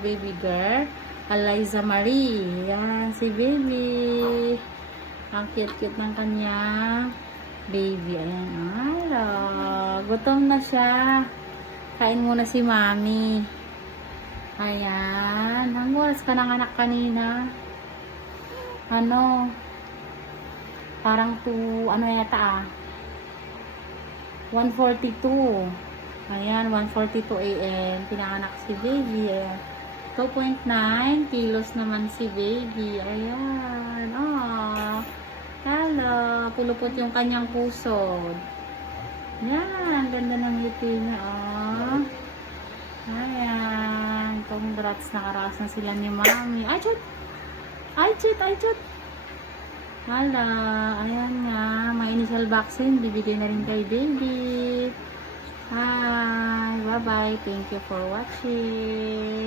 baby girl. Eliza Marie. Yan, si baby. Ang cute-cute ng kanya baby. Ayan. Ala, gutom na siya. Kain muna si mami. Ayan. Ang oras ka ng anak kanina. Ano? Parang 2, ano yata 1:42. Ayan, 1:42 AM. Pinanganak si baby. Ayan. 2.9 kilos naman si baby. Ayan. Oh. Hello. Pulupot yung kanyang pusod. Yan. Ganda ng ngiti niya. Oh. Ayan. Congrats. Nakaraos na sila ni mami. Ay, chut! Ay, chut! Ay, chut! Hala. Ayan nga. May initial vaccine. Bibigay na rin kay baby. Hi. Bye-bye. Thank you for watching.